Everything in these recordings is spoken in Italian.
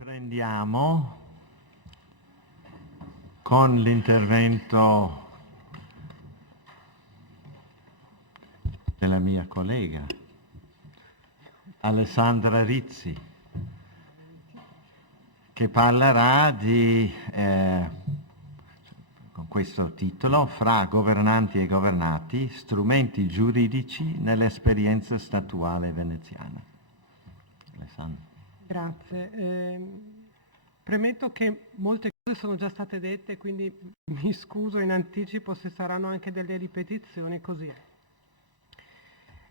Riprendiamo con l'intervento della mia collega Alessandra Rizzi, che parlerà di, con questo titolo, Fra governanti e governati, strumenti giuridici nell'esperienza statuale veneziana. Alessandra. Grazie. Premetto che molte cose sono già state dette, quindi mi scuso in anticipo se saranno anche delle ripetizioni, così è.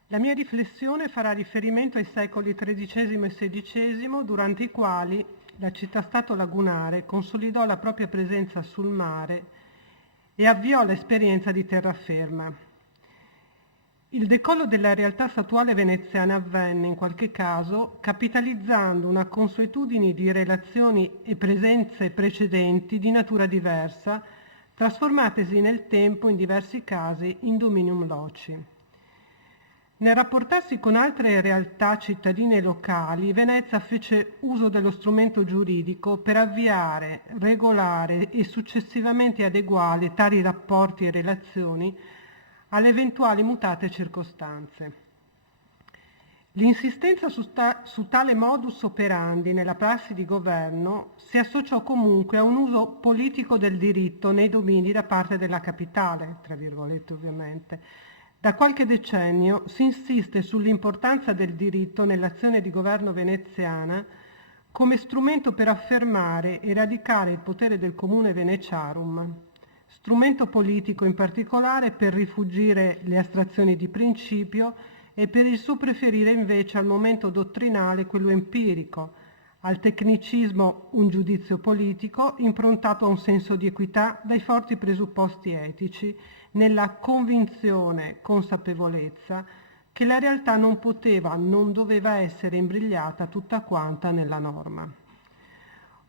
La mia riflessione farà riferimento ai secoli XIII e XVI, durante i quali la città-stato lagunare consolidò la propria presenza sul mare e avviò l'esperienza di terraferma. Il decollo della realtà statuale veneziana avvenne, in qualche caso, capitalizzando una consuetudine di relazioni e presenze precedenti di natura diversa, trasformatesi nel tempo, in diversi casi, in dominium loci. Nel rapportarsi con altre realtà cittadine locali, Venezia fece uso dello strumento giuridico per avviare, regolare e successivamente adeguare tali rapporti e relazioni alle eventuali mutate circostanze. L'insistenza su tale modus operandi nella prassi di governo si associò comunque a un uso politico del diritto nei domini da parte della capitale, tra virgolette ovviamente. Da qualche decennio si insiste sull'importanza del diritto nell'azione di governo veneziana come strumento per affermare e radicare il potere del comune veneciarum, strumento politico in particolare per rifuggire le astrazioni di principio e per il suo preferire invece al momento dottrinale quello empirico, al tecnicismo un giudizio politico improntato a un senso di equità dai forti presupposti etici, nella convinzione, consapevolezza che la realtà non poteva, non doveva essere imbrigliata tutta quanta nella norma.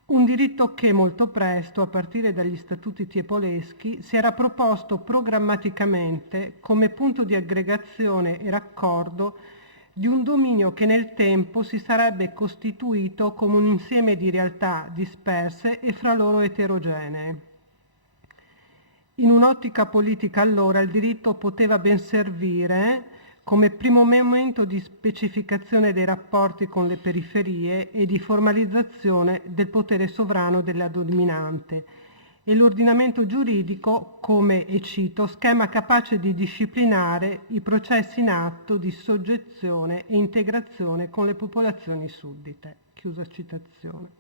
Un diritto che molto presto, a partire dagli statuti tiepoleschi, si era proposto programmaticamente come punto di aggregazione e raccordo di un dominio che nel tempo si sarebbe costituito come un insieme di realtà disperse e fra loro eterogenee. In un'ottica politica allora il diritto poteva ben servire come primo momento di specificazione dei rapporti con le periferie e di formalizzazione del potere sovrano della dominante, e l'ordinamento giuridico come, e cito, schema capace di disciplinare i processi in atto di soggezione e integrazione con le popolazioni suddite. Chiusa citazione.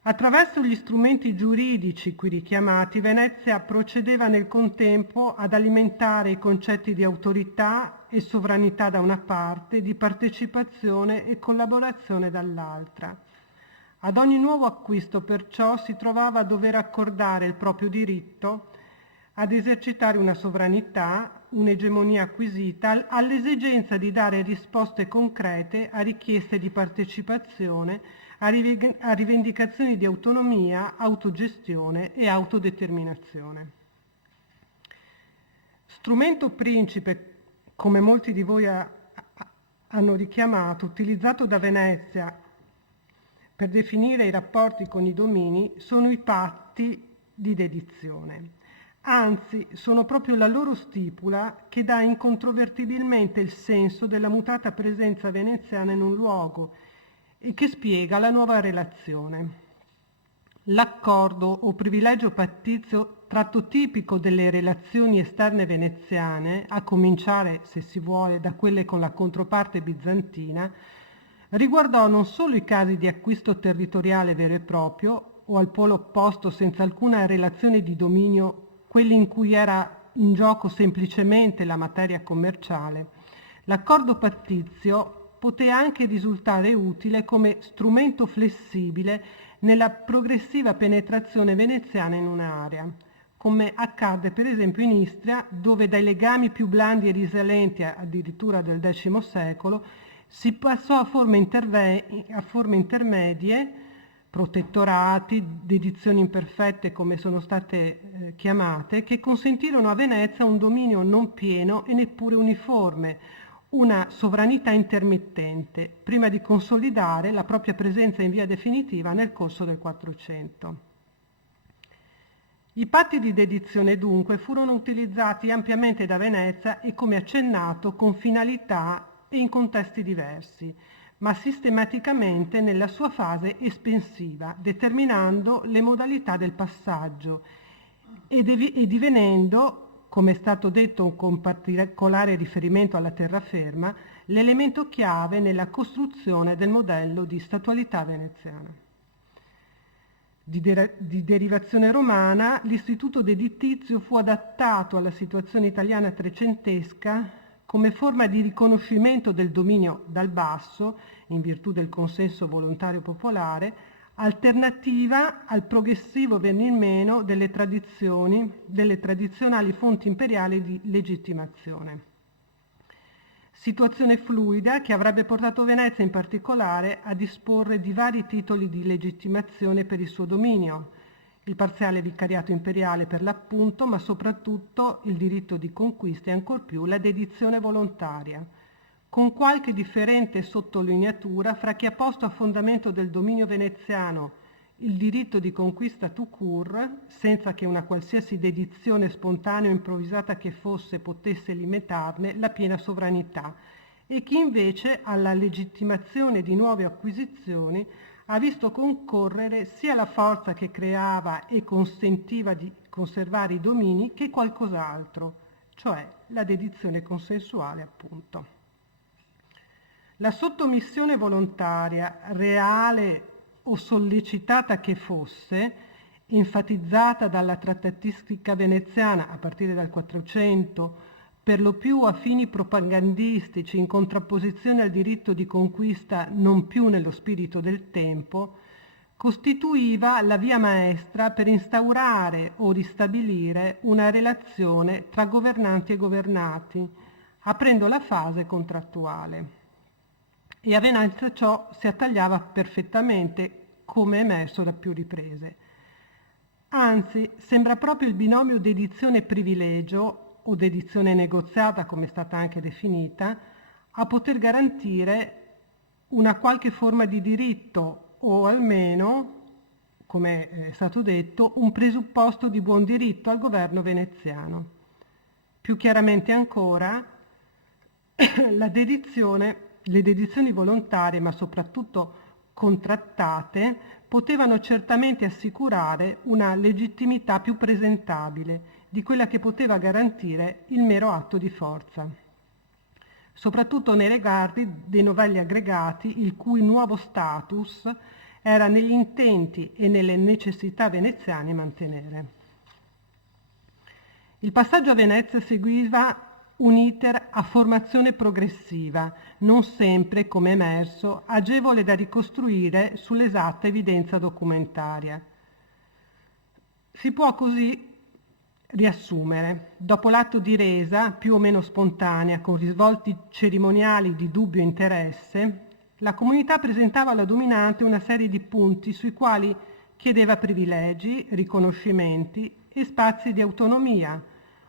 Attraverso gli strumenti giuridici qui richiamati, Venezia procedeva nel contempo ad alimentare i concetti di autorità e sovranità da una parte, di partecipazione e collaborazione dall'altra. Ad ogni nuovo acquisto perciò si trovava a dover accordare il proprio diritto ad esercitare una sovranità, un'egemonia acquisita, all'esigenza di dare risposte concrete a richieste di partecipazione, a rivendicazioni di autonomia, autogestione e autodeterminazione. Strumento principe, come molti di voi hanno richiamato, utilizzato da Venezia per definire i rapporti con i domini, sono i patti di dedizione. Anzi, sono proprio la loro stipula che dà incontrovertibilmente il senso della mutata presenza veneziana in un luogo e che spiega la nuova relazione. L'accordo o privilegio pattizio, tratto tipico delle relazioni esterne veneziane, a cominciare, se si vuole, da quelle con la controparte bizantina, riguardò non solo i casi di acquisto territoriale vero e proprio, o al polo opposto senza alcuna relazione di dominio, quelli in cui era in gioco semplicemente la materia commerciale. L'accordo pattizio poté anche risultare utile come strumento flessibile nella progressiva penetrazione veneziana in un'area, come accadde per esempio in Istria, dove dai legami più blandi e risalenti addirittura del X secolo si passò a forme intermedie, protettorati, dedizioni imperfette come sono state chiamate, che consentirono a Venezia un dominio non pieno e neppure uniforme, una sovranità intermittente, prima di consolidare la propria presenza in via definitiva nel corso del Quattrocento. I patti di dedizione dunque furono utilizzati ampiamente da Venezia e, come accennato, con finalità e in contesti diversi, ma sistematicamente nella sua fase espansiva, determinando le modalità del passaggio e divenendo, come è stato detto con particolare riferimento alla terraferma, l'elemento chiave nella costruzione del modello di statualità veneziana. Di derivazione romana, l'istituto deditizio fu adattato alla situazione italiana trecentesca come forma di riconoscimento del dominio dal basso, in virtù del consenso volontario popolare, alternativa al progressivo venir meno delle tradizionali fonti imperiali di legittimazione. Situazione fluida che avrebbe portato Venezia in particolare a disporre di vari titoli di legittimazione per il suo dominio, il parziale vicariato imperiale per l'appunto, ma soprattutto il diritto di conquista e ancor più la dedizione volontaria, con qualche differente sottolineatura fra chi ha posto a fondamento del dominio veneziano il diritto di conquista tout court, senza che una qualsiasi dedizione spontanea o improvvisata che fosse potesse limitarne la piena sovranità, e chi invece alla legittimazione di nuove acquisizioni ha visto concorrere sia la forza che creava e consentiva di conservare i domini che qualcos'altro, cioè la dedizione consensuale, appunto. La sottomissione volontaria, reale o sollecitata che fosse, enfatizzata dalla trattatistica veneziana a partire dal Quattrocento, per lo più a fini propagandistici in contrapposizione al diritto di conquista non più nello spirito del tempo, costituiva la via maestra per instaurare o ristabilire una relazione tra governanti e governati, aprendo la fase contrattuale. E a Venezia ciò si attagliava perfettamente, come emerso da più riprese. Anzi, sembra proprio il binomio dedizione privilegio o dedizione negoziata, come è stata anche definita, a poter garantire una qualche forma di diritto o almeno, come è stato detto, un presupposto di buon diritto al governo veneziano. Più chiaramente ancora, le dedizioni volontarie, ma soprattutto contrattate, potevano certamente assicurare una legittimità più presentabile di quella che poteva garantire il mero atto di forza, soprattutto nei riguardi dei novelli aggregati, il cui nuovo status era negli intenti e nelle necessità veneziane mantenere. Il passaggio a Venezia seguiva un iter a formazione progressiva, non sempre, come emerso, agevole da ricostruire sull'esatta evidenza documentaria. Si può così riassumere: dopo l'atto di resa, più o meno spontanea, con risvolti cerimoniali di dubbio interesse, la comunità presentava alla dominante una serie di punti sui quali chiedeva privilegi, riconoscimenti e spazi di autonomia,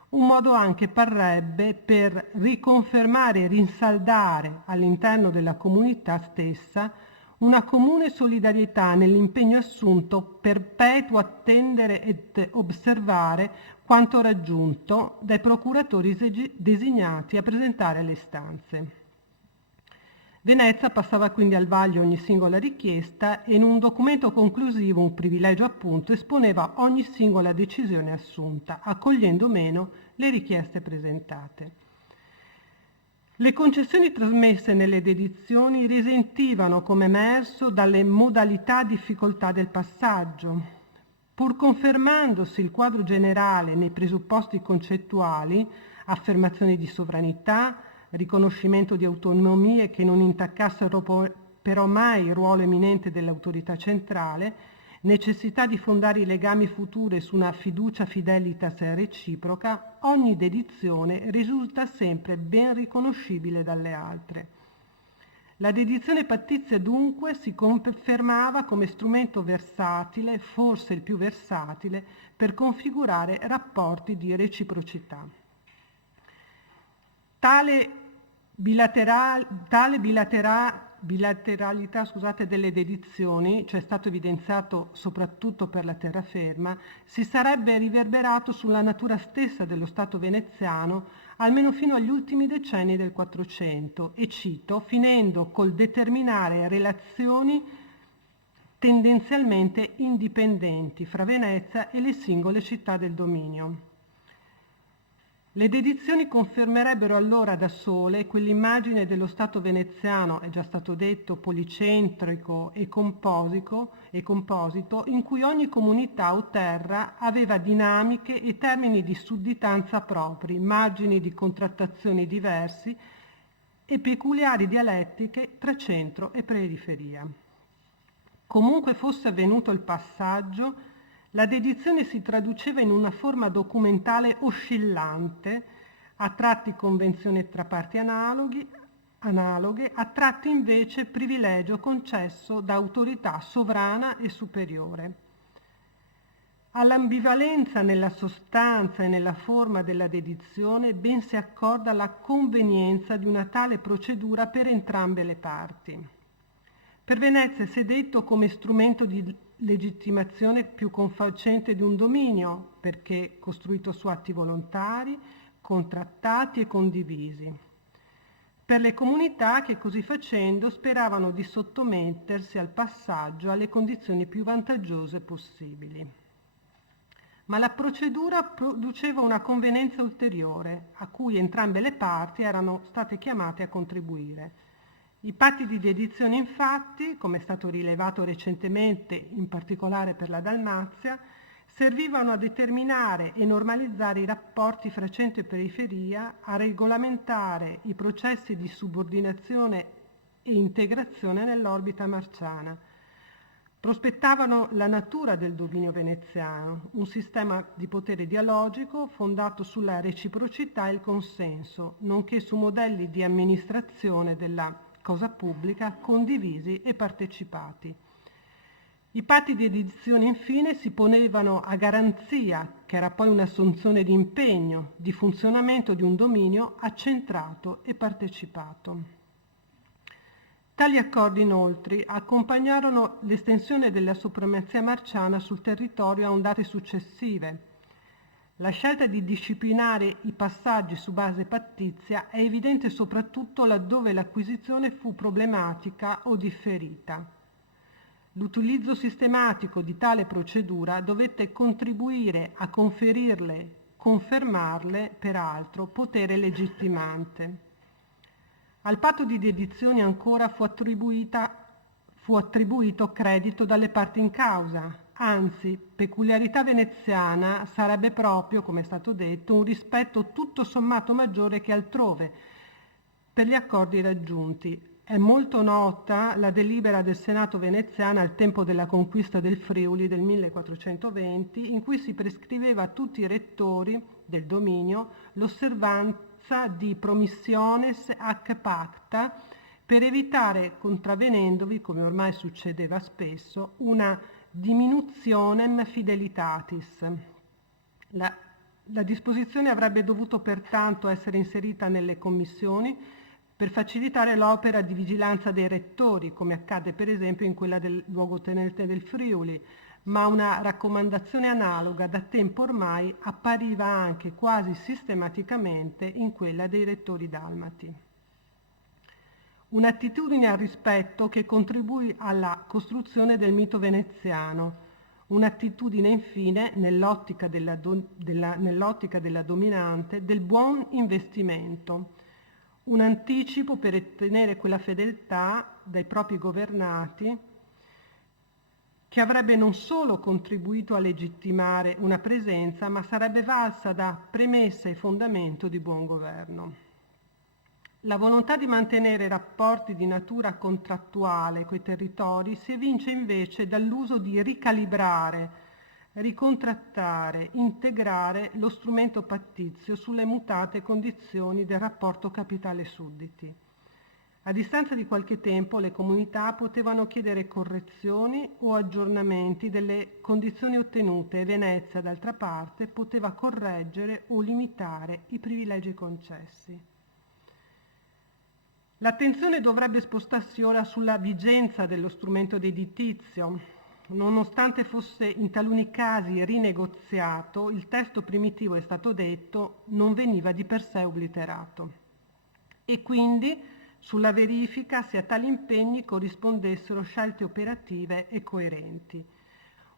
un modo anche parrebbe per riconfermare e rinsaldare all'interno della comunità stessa una comune solidarietà nell'impegno assunto perpetuo attendere ed osservare quanto raggiunto dai procuratori designati a presentare le istanze. Venezia passava quindi al vaglio ogni singola richiesta e in un documento conclusivo, un privilegio appunto, esponeva ogni singola decisione assunta, accogliendo o meno le richieste presentate. Le concessioni trasmesse nelle dedizioni risentivano, come emerso, dalle modalità difficoltà del passaggio. Pur confermandosi il quadro generale nei presupposti concettuali, affermazioni di sovranità, riconoscimento di autonomie che non intaccassero però mai il ruolo eminente dell'autorità centrale, necessità di fondare i legami futuri su una fiducia fidelitas reciproca, ogni dedizione risulta sempre ben riconoscibile dalle altre. La dedizione pattizia dunque si confermava come strumento versatile, forse il più versatile, per configurare rapporti di reciprocità. Tale Tale bilateralità, delle dedizioni, cioè è stato evidenziato soprattutto per la terraferma, si sarebbe riverberato sulla natura stessa dello Stato veneziano almeno fino agli ultimi decenni del Quattrocento e cito, finendo col determinare relazioni tendenzialmente indipendenti fra Venezia e le singole città del dominio. Le dedizioni confermerebbero allora da sole quell'immagine dello Stato veneziano, è già stato detto, policentrico e composito, in cui ogni comunità o terra aveva dinamiche e termini di sudditanza propri, margini di contrattazioni diversi e peculiari dialettiche tra centro e periferia. Comunque fosse avvenuto il passaggio, la dedizione si traduceva in una forma documentale oscillante, a tratti convenzioni tra parti analoghe, a tratti invece privilegio concesso da autorità sovrana e superiore. All'ambivalenza nella sostanza e nella forma della dedizione ben si accorda la convenienza di una tale procedura per entrambe le parti. Per Venezia si è detto come strumento di legittimazione più confacente di un dominio, perché costruito su atti volontari, contrattati e condivisi. Per le comunità che così facendo speravano di sottomettersi al passaggio alle condizioni più vantaggiose possibili. Ma la procedura produceva una convenienza ulteriore, a cui entrambe le parti erano state chiamate a contribuire. I patti di dedizione, infatti, come è stato rilevato recentemente, in particolare per la Dalmazia, servivano a determinare e normalizzare i rapporti fra centro e periferia, a regolamentare i processi di subordinazione e integrazione nell'orbita marciana. Prospettavano la natura del dominio veneziano, un sistema di potere dialogico fondato sulla reciprocità e il consenso, nonché su modelli di amministrazione della cosa pubblica condivisi e partecipati. I patti di edizione infine si ponevano a garanzia, che era poi un'assunzione di impegno, di funzionamento di un dominio accentrato e partecipato. Tali accordi inoltre accompagnarono l'estensione della supremazia marciana sul territorio a ondate successive. La scelta di disciplinare i passaggi su base pattizia è evidente soprattutto laddove l'acquisizione fu problematica o differita. L'utilizzo sistematico di tale procedura dovette contribuire a confermarle, peraltro, potere legittimante. Al patto di dedizione ancora fu attribuito credito dalle parti in causa. Anzi, peculiarità veneziana sarebbe proprio, come è stato detto, un rispetto tutto sommato maggiore che altrove per gli accordi raggiunti. È molto nota la delibera del Senato veneziano al tempo della conquista del Friuli del 1420, in cui si prescriveva a tutti i rettori del dominio l'osservanza di promissiones ac pacta per evitare, contravvenendovi, come ormai succedeva spesso, una diminutionem fidelitatis. La disposizione avrebbe dovuto pertanto essere inserita nelle commissioni per facilitare l'opera di vigilanza dei rettori, come accade per esempio in quella del luogotenente del Friuli, ma una raccomandazione analoga da tempo ormai appariva anche quasi sistematicamente in quella dei rettori dalmati. Un'attitudine al rispetto che contribuì alla costruzione del mito veneziano, un'attitudine infine, nell'ottica della dominante, del buon investimento, un anticipo per ottenere quella fedeltà dai propri governati che avrebbe non solo contribuito a legittimare una presenza, ma sarebbe valsa da premessa e fondamento di buon governo. La volontà di mantenere rapporti di natura contrattuale coi territori si evince invece dall'uso di ricalibrare, ricontrattare, integrare lo strumento pattizio sulle mutate condizioni del rapporto capitale-sudditi. A distanza di qualche tempo le comunità potevano chiedere correzioni o aggiornamenti delle condizioni ottenute e Venezia, d'altra parte, poteva correggere o limitare i privilegi concessi. L'attenzione dovrebbe spostarsi ora sulla vigenza dello strumento edilizio. Nonostante fosse in taluni casi rinegoziato, il testo primitivo, è stato detto, non veniva di per sé obliterato. E quindi sulla verifica se a tali impegni corrispondessero scelte operative e coerenti.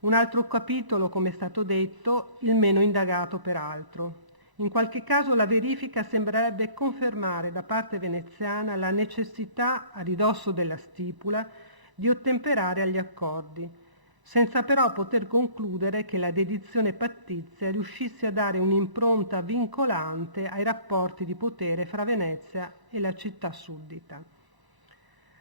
Un altro capitolo, come è stato detto, il meno indagato peraltro. In qualche caso la verifica sembrerebbe confermare da parte veneziana la necessità, a ridosso della stipula, di ottemperare agli accordi, senza però poter concludere che la dedizione pattizia riuscisse a dare un'impronta vincolante ai rapporti di potere fra Venezia e la città suddita.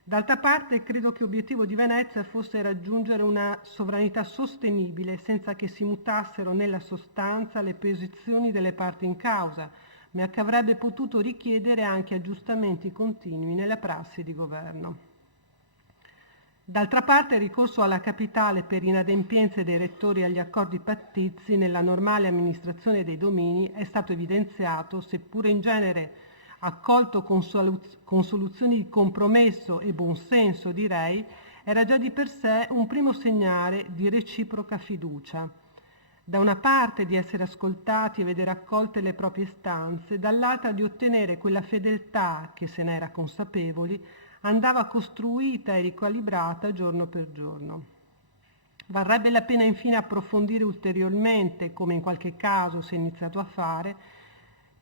D'altra parte, credo che obiettivo di Venezia fosse raggiungere una sovranità sostenibile senza che si mutassero nella sostanza le posizioni delle parti in causa, ma che avrebbe potuto richiedere anche aggiustamenti continui nella prassi di governo. D'altra parte, il ricorso alla capitale per inadempienze dei rettori agli accordi pattizi nella normale amministrazione dei domini è stato evidenziato, seppure in genere accolto con soluzioni di compromesso e buonsenso, direi, era già di per sé un primo segnale di reciproca fiducia. Da una parte di essere ascoltati e vedere accolte le proprie istanze, dall'altra di ottenere quella fedeltà che, se ne era consapevoli, andava costruita e ricalibrata giorno per giorno. Varrebbe la pena infine approfondire ulteriormente, come in qualche caso si è iniziato a fare,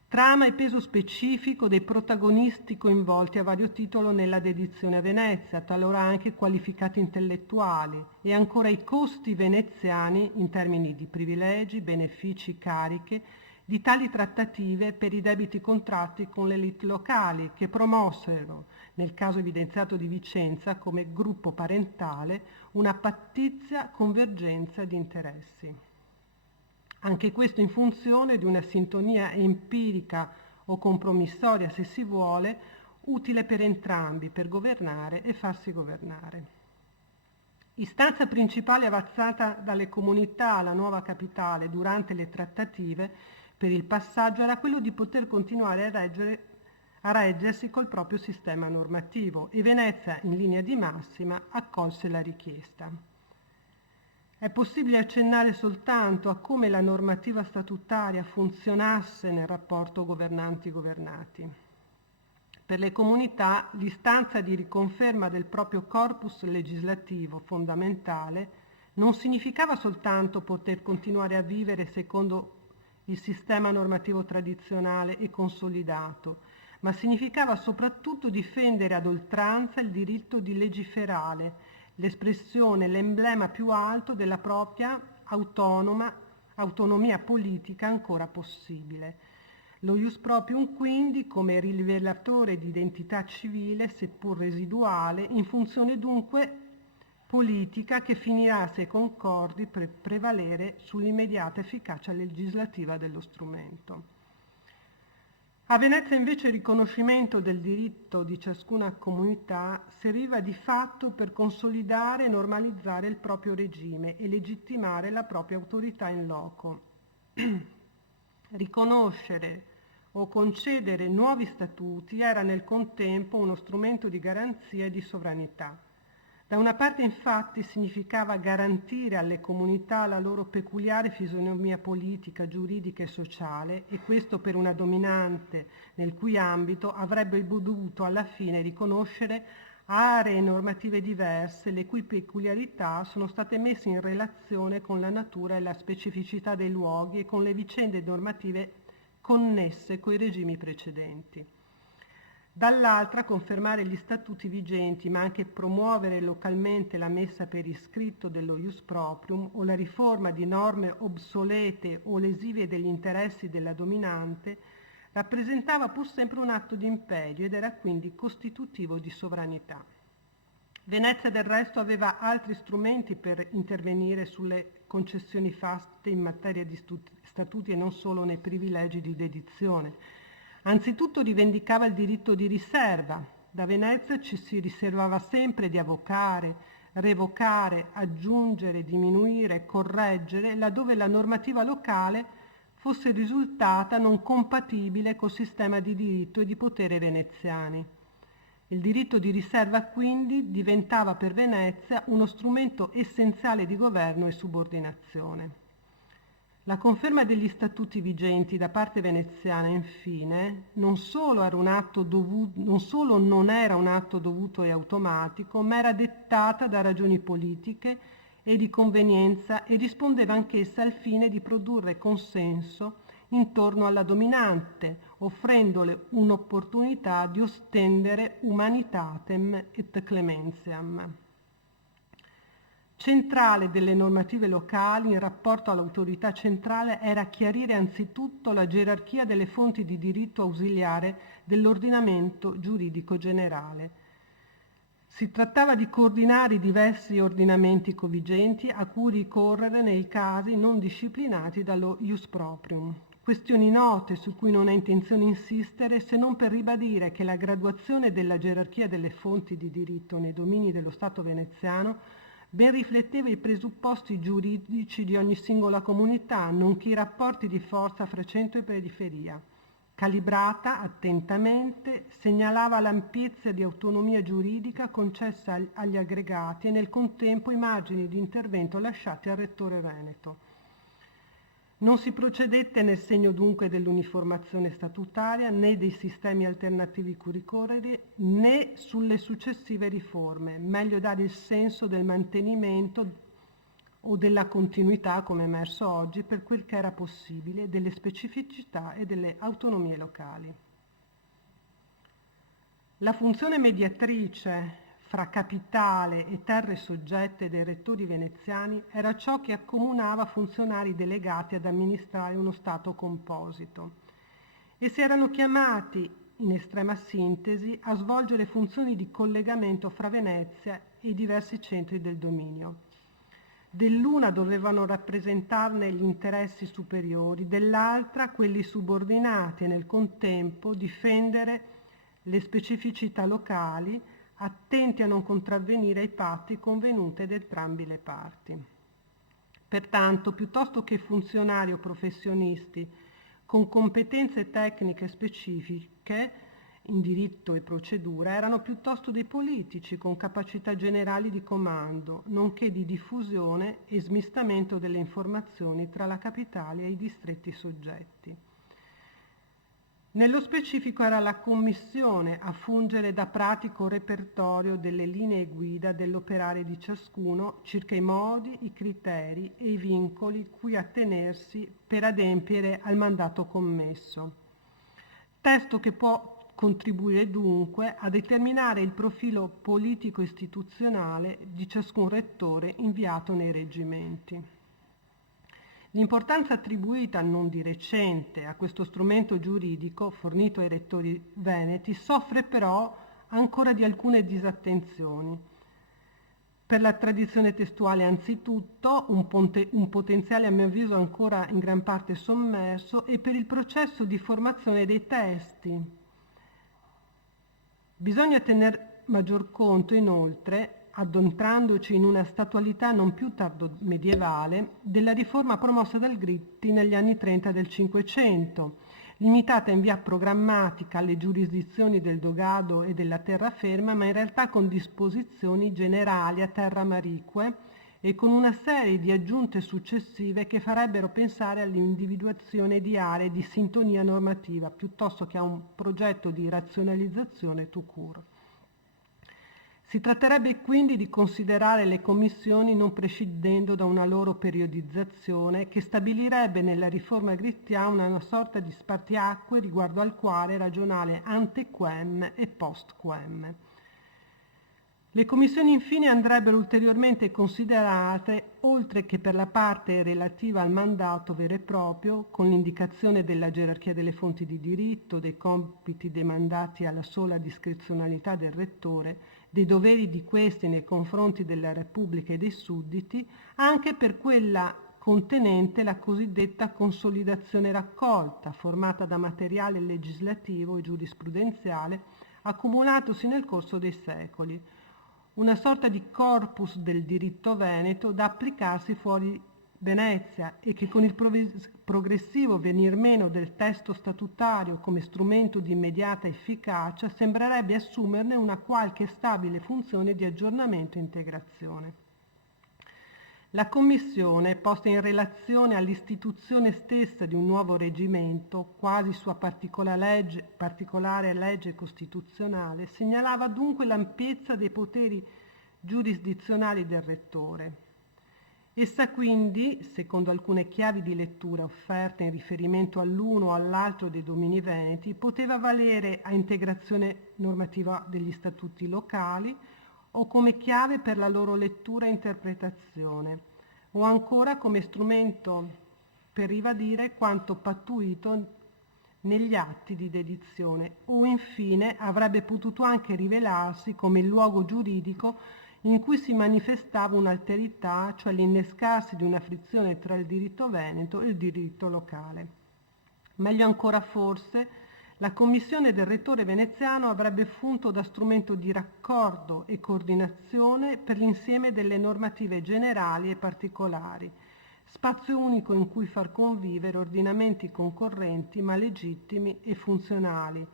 trama e peso specifico dei protagonisti coinvolti a vario titolo nella dedizione a Venezia, talora anche qualificati intellettuali, e ancora i costi veneziani in termini di privilegi, benefici, cariche, di tali trattative per i debiti contratti con le elite locali che promossero, nel caso evidenziato di Vicenza, come gruppo parentale, una pattizia convergenza di interessi. Anche questo in funzione di una sintonia empirica o compromissoria, se si vuole, utile per entrambi, per governare e farsi governare. Istanza principale avanzata dalle comunità alla nuova capitale durante le trattative per il passaggio era quello di poter continuare a reggersi col proprio sistema normativo, e Venezia, in linea di massima, accolse la richiesta. È possibile accennare soltanto a come la normativa statutaria funzionasse nel rapporto governanti-governati. Per le comunità l'istanza di riconferma del proprio corpus legislativo fondamentale non significava soltanto poter continuare a vivere secondo il sistema normativo tradizionale e consolidato, ma significava soprattutto difendere ad oltranza il diritto di legiferare, l'espressione, l'emblema più alto della propria autonomia politica ancora possibile. Lo ius proprium quindi come rivelatore di identità civile, seppur residuale, in funzione dunque politica che finirà, se concordi, per prevalere sull'immediata efficacia legislativa dello strumento. A Venezia invece il riconoscimento del diritto di ciascuna comunità serviva di fatto per consolidare e normalizzare il proprio regime e legittimare la propria autorità in loco. Riconoscere o concedere nuovi statuti era nel contempo uno strumento di garanzia e di sovranità. Da una parte infatti significava garantire alle comunità la loro peculiare fisionomia politica, giuridica e sociale, e questo per una dominante nel cui ambito avrebbe dovuto alla fine riconoscere aree normative diverse, le cui peculiarità sono state messe in relazione con la natura e la specificità dei luoghi e con le vicende normative connesse coi regimi precedenti. Dall'altra confermare gli statuti vigenti, ma anche promuovere localmente la messa per iscritto dello ius proprium o la riforma di norme obsolete o lesive degli interessi della dominante, rappresentava pur sempre un atto di imperio ed era quindi costitutivo di sovranità. Venezia del resto aveva altri strumenti per intervenire sulle concessioni fatte in materia di statuti e non solo nei privilegi di dedizione. Anzitutto rivendicava il diritto di riserva. Da Venezia ci si riservava sempre di avocare, revocare, aggiungere, diminuire, correggere, laddove la normativa locale fosse risultata non compatibile col sistema di diritto e di potere veneziani. Il diritto di riserva quindi diventava per Venezia uno strumento essenziale di governo e subordinazione. La conferma degli statuti vigenti da parte veneziana, infine, non solo non era un atto dovuto e automatico, ma era dettata da ragioni politiche e di convenienza e rispondeva anch'essa al fine di produrre consenso intorno alla dominante, offrendole un'opportunità di ostendere humanitatem et clementiam. Centrale delle normative locali in rapporto all'autorità centrale era chiarire anzitutto la gerarchia delle fonti di diritto ausiliare dell'ordinamento giuridico generale. Si trattava di coordinare i diversi ordinamenti covigenti a cui ricorrere nei casi non disciplinati dallo ius proprium. Questioni note su cui non è intenzione insistere se non per ribadire che la graduazione della gerarchia delle fonti di diritto nei domini dello Stato veneziano ben rifletteva i presupposti giuridici di ogni singola comunità, nonché i rapporti di forza fra centro e periferia. Calibrata attentamente, segnalava l'ampiezza di autonomia giuridica concessa agli aggregati e nel contempo i margini di intervento lasciati al rettore veneto. Non si procedette nel segno dunque dell'uniformazione statutaria, né dei sistemi alternativi cui ricorrere, né sulle successive riforme, meglio dare il senso del mantenimento o della continuità, come è emerso oggi, per quel che era possibile, delle specificità e delle autonomie locali. La funzione mediatrice fra capitale e terre soggette dei rettori veneziani era ciò che accomunava funzionari delegati ad amministrare uno Stato composito. Essi erano chiamati, in estrema sintesi, a svolgere funzioni di collegamento fra Venezia e i diversi centri del dominio. Dell'una dovevano rappresentarne gli interessi superiori, dell'altra quelli subordinati e nel contempo difendere le specificità locali, attenti a non contravvenire ai patti convenuti da entrambi le parti. Pertanto, piuttosto che funzionari o professionisti con competenze tecniche specifiche in diritto e procedura, erano piuttosto dei politici con capacità generali di comando, nonché di diffusione e smistamento delle informazioni tra la capitale e i distretti soggetti. Nello specifico era la Commissione a fungere da pratico repertorio delle linee guida dell'operare di ciascuno circa i modi, i criteri e i vincoli cui attenersi per adempiere al mandato commesso. Testo che può contribuire dunque a determinare il profilo politico-istituzionale di ciascun rettore inviato nei reggimenti. L'importanza attribuita non di recente a questo strumento giuridico fornito ai rettori veneti soffre però ancora di alcune disattenzioni. Per la tradizione testuale anzitutto, un potenziale a mio avviso ancora in gran parte sommerso, e per il processo di formazione dei testi. Bisogna tener maggior conto inoltre, addentrandoci in una statualità non più tardomedievale, della riforma promossa dal Gritti negli anni 30 del Cinquecento, limitata in via programmatica alle giurisdizioni del dogado e della terraferma, ma in realtà con disposizioni generali a terra marique e con una serie di aggiunte successive che farebbero pensare all'individuazione di aree di sintonia normativa piuttosto che a un progetto di razionalizzazione tout court. Si tratterebbe quindi di considerare le commissioni non prescindendo da una loro periodizzazione che stabilirebbe nella riforma grittiana una sorta di spartiacque riguardo al quale ragionare ante quem e post quem. Le commissioni infine andrebbero ulteriormente considerate, oltre che per la parte relativa al mandato vero e proprio, con l'indicazione della gerarchia delle fonti di diritto, dei compiti demandati alla sola discrezionalità del rettore, dei doveri di questi nei confronti della Repubblica e dei sudditi, anche per quella contenente la cosiddetta consolidazione raccolta, formata da materiale legislativo e giurisprudenziale accumulatosi nel corso dei secoli, una sorta di corpus del diritto veneto da applicarsi fuori Venezia e che con il progressivo venir meno del testo statutario come strumento di immediata efficacia sembrerebbe assumerne una qualche stabile funzione di aggiornamento e integrazione. La Commissione, posta in relazione all'istituzione stessa di un nuovo reggimento, quasi sua particolare legge costituzionale, segnalava dunque l'ampiezza dei poteri giurisdizionali del Rettore. Essa quindi, secondo alcune chiavi di lettura offerte in riferimento all'uno o all'altro dei domini veneti, poteva valere a integrazione normativa degli statuti locali o come chiave per la loro lettura e interpretazione, o ancora come strumento per ribadire quanto pattuito negli atti di dedizione, o infine avrebbe potuto anche rivelarsi come il luogo giuridico in cui si manifestava un'alterità, cioè l'innescarsi di una frizione tra il diritto veneto e il diritto locale. Meglio ancora forse, la commissione del Rettore veneziano avrebbe funto da strumento di raccordo e coordinazione per l'insieme delle normative generali e particolari, spazio unico in cui far convivere ordinamenti concorrenti ma legittimi e funzionali,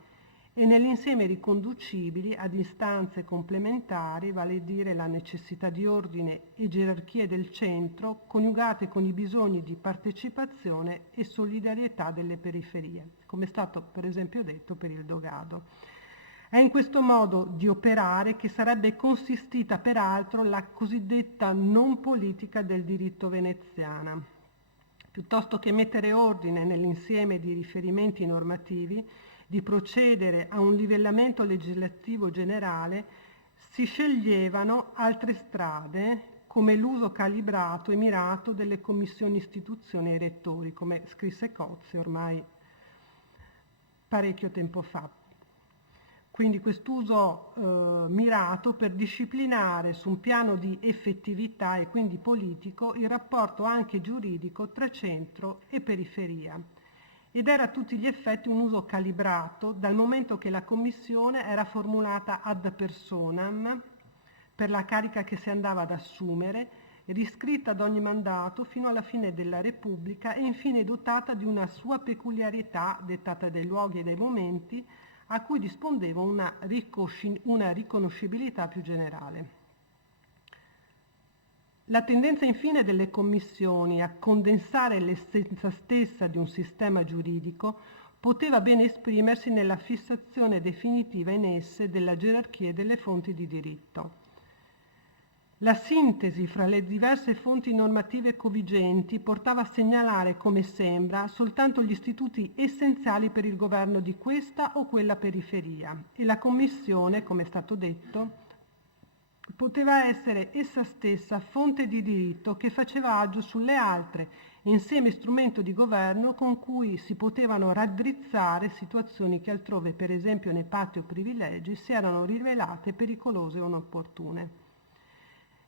e nell'insieme riconducibili ad istanze complementari, vale a dire la necessità di ordine e gerarchie del centro, coniugate con i bisogni di partecipazione e solidarietà delle periferie, come è stato per esempio detto per il Dogado. È in questo modo di operare che sarebbe consistita peraltro la cosiddetta non politica del diritto veneziana. Piuttosto che mettere ordine nell'insieme di riferimenti normativi, di procedere a un livellamento legislativo generale, si sceglievano altre strade come l'uso calibrato e mirato delle commissioni istituzioni e rettori, come scrisse Cozzi ormai parecchio tempo fa. Quindi quest'uso mirato per disciplinare su un piano di effettività e quindi politico il rapporto anche giuridico tra centro e periferia. Ed era a tutti gli effetti un uso calibrato dal momento che la commissione era formulata ad personam per la carica che si andava ad assumere, riscritta ad ogni mandato fino alla fine della Repubblica e infine dotata di una sua peculiarità dettata dai luoghi e dai momenti a cui rispondeva una riconoscibilità più generale. La tendenza infine delle commissioni a condensare l'essenza stessa di un sistema giuridico poteva bene esprimersi nella fissazione definitiva in esse della gerarchia delle fonti di diritto. La sintesi fra le diverse fonti normative covigenti portava a segnalare, come sembra, soltanto gli istituti essenziali per il governo di questa o quella periferia e la Commissione, come è stato detto, poteva essere essa stessa fonte di diritto che faceva agio sulle altre, insieme strumento di governo con cui si potevano raddrizzare situazioni che altrove, per esempio nei patti o privilegi, si erano rivelate pericolose o inopportune.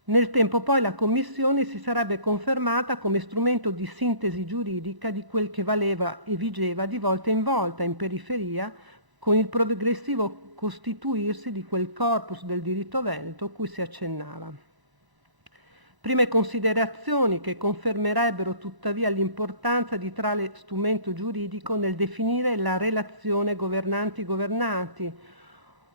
Nel tempo poi la Commissione si sarebbe confermata come strumento di sintesi giuridica di quel che valeva e vigeva di volta in periferia, con il progressivo costituirsi di quel corpus del diritto veneto cui si accennava. Prime considerazioni che confermerebbero tuttavia l'importanza di tale strumento giuridico nel definire la relazione governanti-governati,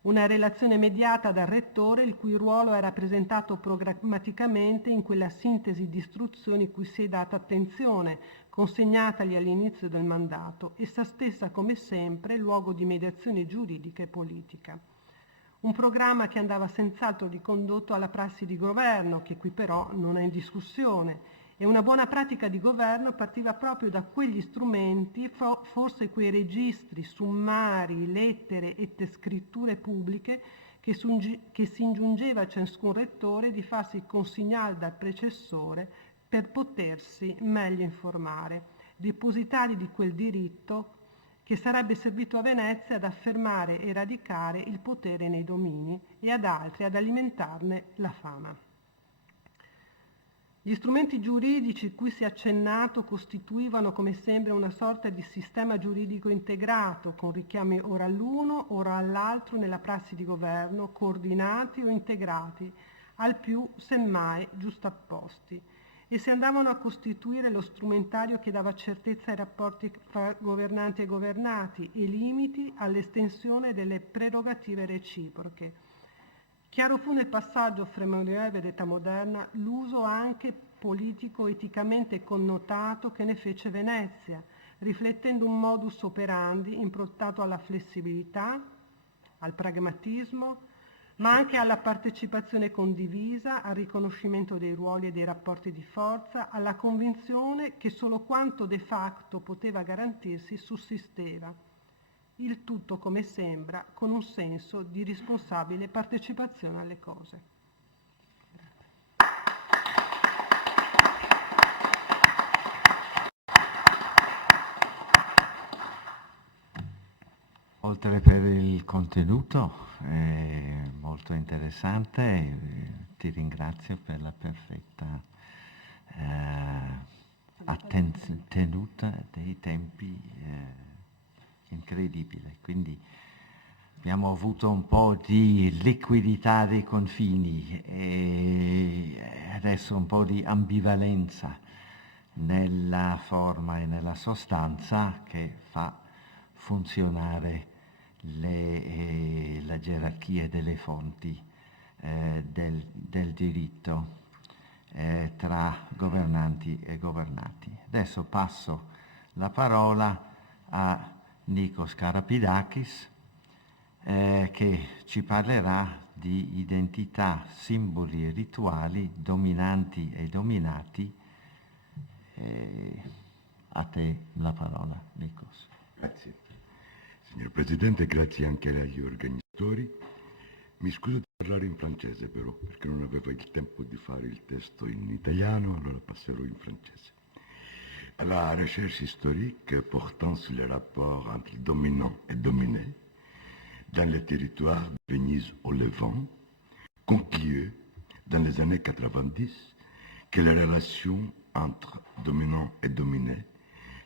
una relazione mediata dal Rettore il cui ruolo è rappresentato programmaticamente in quella sintesi di istruzioni cui si è data attenzione, consegnatagli all'inizio del mandato, essa stessa come sempre luogo di mediazione giuridica e politica. Un programma che andava senz'altro ricondotto alla prassi di governo, che qui però non è in discussione, e una buona pratica di governo partiva proprio da quegli strumenti, forse quei registri, summari, lettere e scritture pubbliche che si ingiungeva a ciascun rettore di farsi consigliare dal predecessore per potersi meglio informare, depositari di quel diritto che sarebbe servito a Venezia ad affermare e radicare il potere nei domini e ad altri ad alimentarne la fama. Gli strumenti giuridici cui si è accennato costituivano, come sembra, una sorta di sistema giuridico integrato, con richiami ora all'uno, ora all'altro nella prassi di governo, coordinati o integrati, al più, semmai, giustapposti. e si andavano a costituire lo strumentario che dava certezza ai rapporti fra governanti e governati e limiti all'estensione delle prerogative reciproche. Chiaro fu nel passaggio fra medioevo ed età moderna l'uso anche politico eticamente connotato che ne fece Venezia, riflettendo un modus operandi improntato alla flessibilità, al pragmatismo, ma anche alla partecipazione condivisa, al riconoscimento dei ruoli e dei rapporti di forza, alla convinzione che solo quanto de facto poteva garantirsi sussisteva. Il tutto, come sembra, con un senso di responsabile partecipazione alle cose. Oltre per il contenuto, è molto interessante, ti ringrazio per la perfetta tenuta dei tempi incredibile. Quindi abbiamo avuto un po' di liquidità dei confini e adesso un po' di ambivalenza nella forma e nella sostanza che fa funzionare la gerarchia delle fonti del diritto tra governanti e governati. Adesso passo la parola a Nikos Karapidakis che ci parlerà di identità, simboli e rituali, dominanti e dominati. A te la parola, Nikos. Grazie. Signor Presidente, grazie anche agli organizzatori. Mi scuso di parlare in francese però, perché non avevo il tempo di fare il testo in italiano, allora passerò in francese. La recherche historique portant sur les rapports entre dominants et dominés dans les territoires de Venise au Levant conclut dans les années 90 que les relations entre dominants et dominés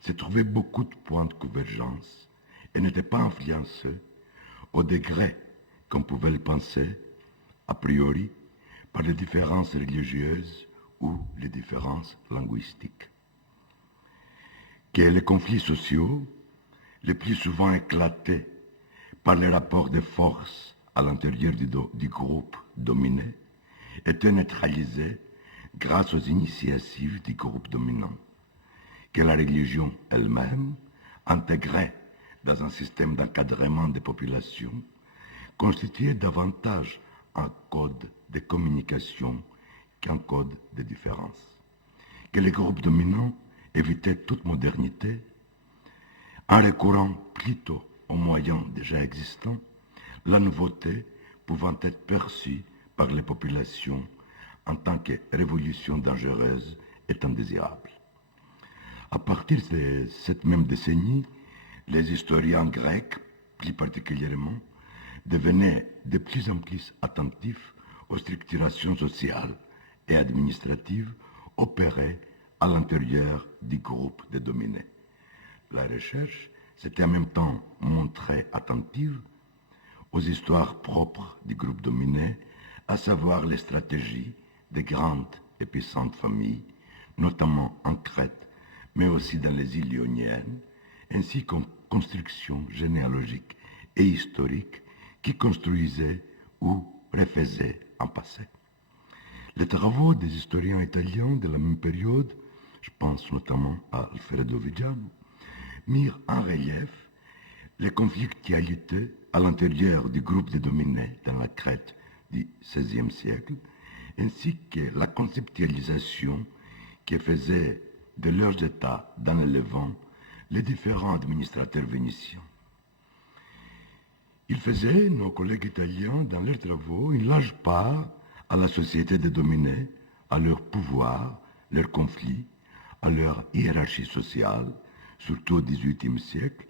se trouvaient beaucoup de points de convergence et n'étaient pas influencés au degré qu'on pouvait le penser, a priori, par les différences religieuses ou les différences linguistiques. Que les conflits sociaux, les plus souvent éclatés par les rapports de force à l'intérieur du groupe dominé, étaient neutralisés grâce aux initiatives du groupe dominant, que la religion elle-même, intégrée dans un système d'encadrement des populations, constituait davantage un code de communication qu'un code de différence, que les groupes dominants évitaient toute modernité en recourant plutôt aux moyens déjà existants, la nouveauté pouvant être perçue par les populations en tant que révolution dangereuse et indésirable. À partir de cette même décennie, les historiens grecs, plus particulièrement, devenaient de plus en plus attentifs aux structurations sociales et administratives opérées à l'intérieur du groupe des dominés. La recherche s'était en même temps montrée attentive aux histoires propres du groupe dominé, à savoir les stratégies des grandes et puissantes familles, notamment en Crète, mais aussi dans les îles Ioniennes, ainsi qu'en construction généalogique et historique qui construisaient ou refaisaient en passé. Les travaux des historiens italiens de la même période, je pense notamment à Alfredo Viggiano, mirent en relief les conflictualités à l'intérieur du groupe des dominés dans la Crète du XVIe siècle, ainsi que la conceptualisation qui faisait de leurs États dans le Levant les différents administrateurs vénitiens. Ils faisaient, nos collègues italiens, dans leurs travaux, une large part à la société des dominés, à leur pouvoir, leurs conflits, à leur hiérarchie sociale, surtout au XVIIIe siècle,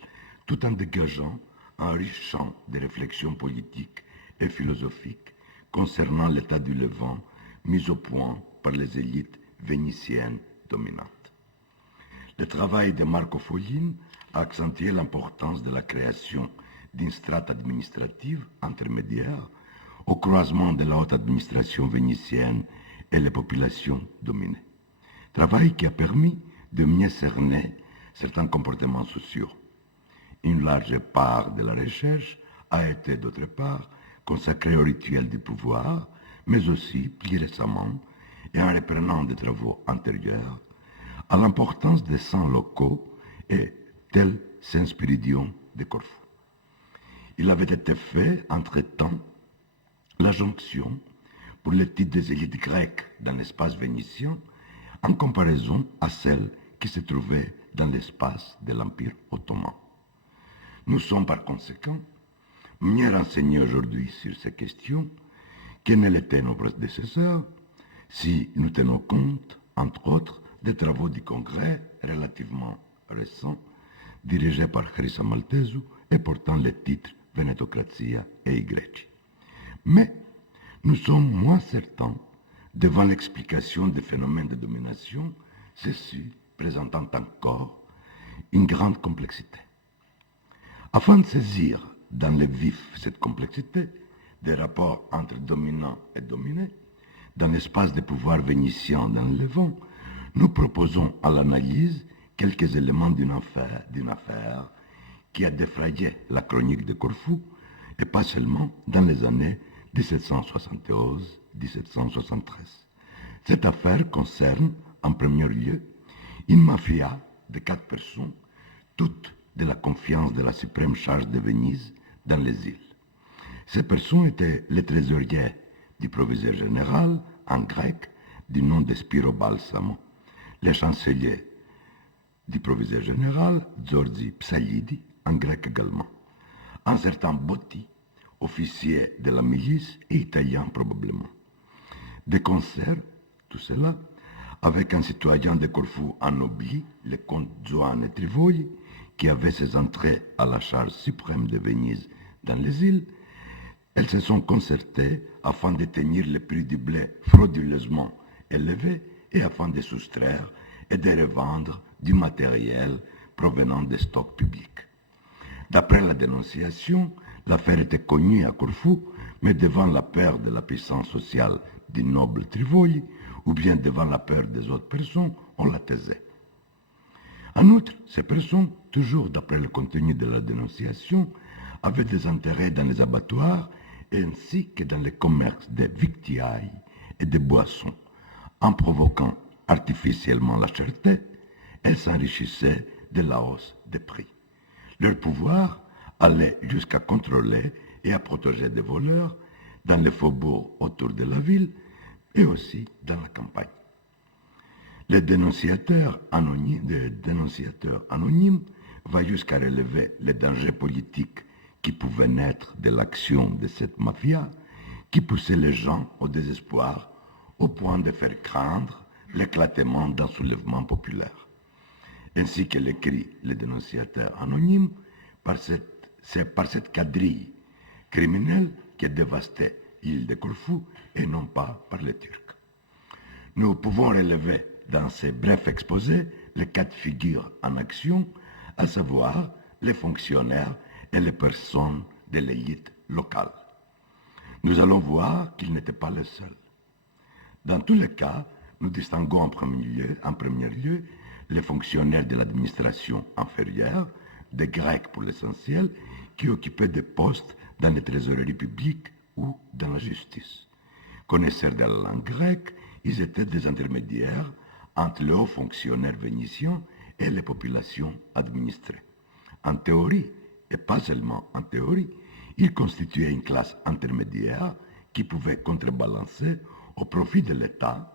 tout en dégageant un riche champ de réflexion politique et philosophique concernant l'état du Levant mis au point par les élites vénitiennes dominantes. Le travail de Marco Foglin a accentué l'importance de la création d'une strate administrative intermédiaire au croisement de la haute administration vénitienne et les populations dominées. Travail qui a permis de mieux cerner certains comportements sociaux. Une large part de la recherche a été, d'autre part, consacrée au rituel du pouvoir, mais aussi, plus récemment, et en reprenant des travaux antérieurs, à l'importance des saints locaux et tel Saint Spiridion de Corfou. Il avait été fait, entre-temps, la jonction pour l'étude des élites grecques dans l'espace vénitien en comparaison à celles qui se trouvaient dans l'espace de l'Empire ottoman. Nous sommes par conséquent mieux renseignés aujourd'hui sur ces questions que ne l'étaient nos prédécesseurs si nous tenons compte, entre autres, des travaux du Congrès relativement récents dirigés par Chryssa Maltesu et portant le titre Venetocrazia et Greci. Mais nous sommes moins certains devant l'explication des phénomènes de domination, ceux-ci présentant encore une grande complexité. Afin de saisir dans le vif cette complexité des rapports entre dominants et dominés, dans l'espace de pouvoir vénitien dans le Levant, nous proposons à l'analyse quelques éléments d'une affaire qui a défrayé la chronique de Corfou, et pas seulement dans les années 1771-1773. Cette affaire concerne, en premier lieu, une mafia de 4 personnes, toutes de la confiance de la suprême charge de Venise dans les îles. Ces personnes étaient les trésoriers du proviseur général, en grec, du nom de Spiro Balsamo, les chanceliers du proviseur général, Giorgi Psalidi, en grec également, un certain Botti, officier de la milice et italien probablement. De concert, tout cela, avec un citoyen de Corfou ennobli, le comte Gioane Trivoli, qui avait ses entrées à la charge suprême de Venise dans les îles, elles se sont concertées afin de tenir le prix du blé frauduleusement élevé et afin de soustraire et de revendre du matériel provenant des stocks publics. D'après la dénonciation, l'affaire était connue à Corfou, mais devant la peur de la puissance sociale du noble Trivoli, ou bien devant la peur des autres personnes, on la taisait. En outre, ces personnes, toujours d'après le contenu de la dénonciation, avaient des intérêts dans les abattoirs ainsi que dans le commerce des victuailles et des boissons. En provoquant artificiellement la cherté, elles s'enrichissaient de la hausse des prix. Leur pouvoir allait jusqu'à contrôler et à protéger des voleurs dans les faubourgs autour de la ville et aussi dans la campagne. Les dénonciateurs anonymes va jusqu'à relever les dangers politiques qui pouvaient naître de l'action de cette mafia qui poussait les gens au désespoir au point de faire craindre l'éclatement d'un soulèvement populaire. Ainsi que l'écrit le dénonciateur anonyme, c'est par cette quadrille criminelle qui dévastait l'île de Corfou et non pas par les Turcs. Nous pouvons relever dans ces brefs exposés les 4 figures en action, à savoir les fonctionnaires et les personnes de l'élite locale. Nous allons voir qu'ils n'étaient pas les seuls. Dans tous les cas, nous distinguons en premier lieu les fonctionnaires de l'administration inférieure, des Grecs pour l'essentiel, qui occupaient des postes dans les trésoreries publiques ou dans la justice. Connaisseurs de la langue grecque, ils étaient des intermédiaires entre les hauts fonctionnaires vénitiens et les populations administrées. En théorie, et pas seulement en théorie, ils constituaient une classe intermédiaire qui pouvait contrebalancer au profit de l'État